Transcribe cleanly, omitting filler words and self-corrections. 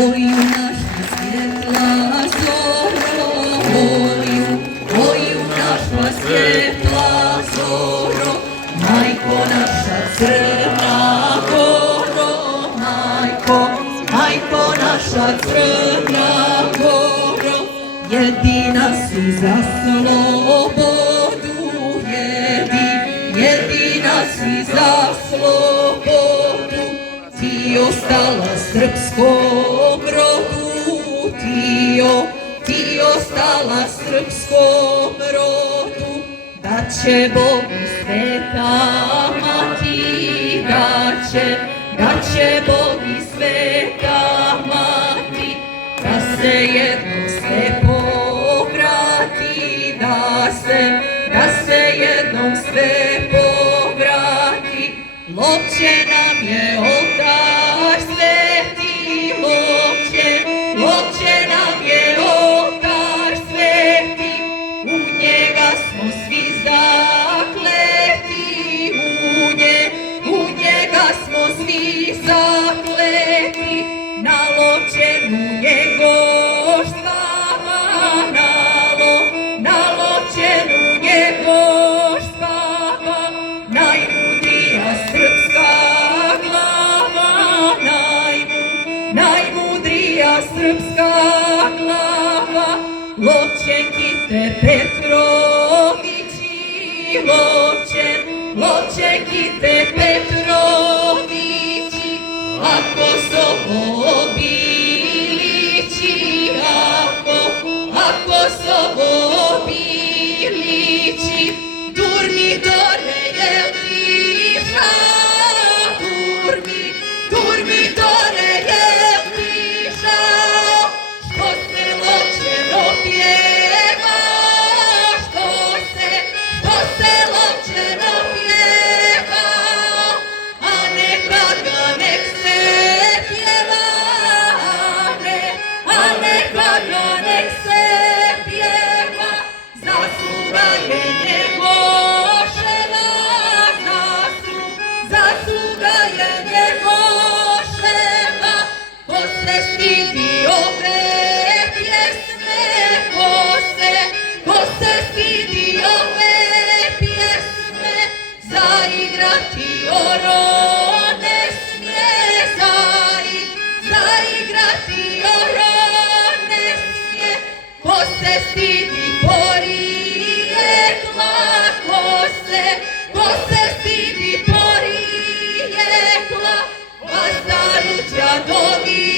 moju naša svjetla zoro, moju naša svjetla zoro, majko naša crna goro, majko naša crna goro, jedina si za slobodu, jedina si za slobodu, ti ostala srpskom rodu, ti ostala srpskom rodu, da će Bog i sveta mati, da će Bog i sveta mati, da se jednom sve povrati, da se jednom sve povrati. Lopće nam je oltar sveti, lopće nam je oltar sveti, u njega smo svi zakleti, u njega smo svi zakleti, na lopćenu njegoštva, na lopćenu njegoštva, najmudrija srpska glava, najmudrija srpska glava, Lovćekite Petrovići, Lovćekite Petrovići, ako Sobo bilići, ako Sobo bilići, turmi dore jel tiša, turmi dore jel tiša, što se Lovćeno pjeva, što se Lovćeno pjeva, a neka ga nek se pjeva, a neka ga nek se pjeva, zasluga je njegoševa, zasluga je njegoševa, ko se stidi ove pjesme, ko se stidi ove pjesme, zaigrati oro ne smije, zaigrati oro ne smije, ko se stidi porijekla, ko se stidi porijekla, pa zaručja dovi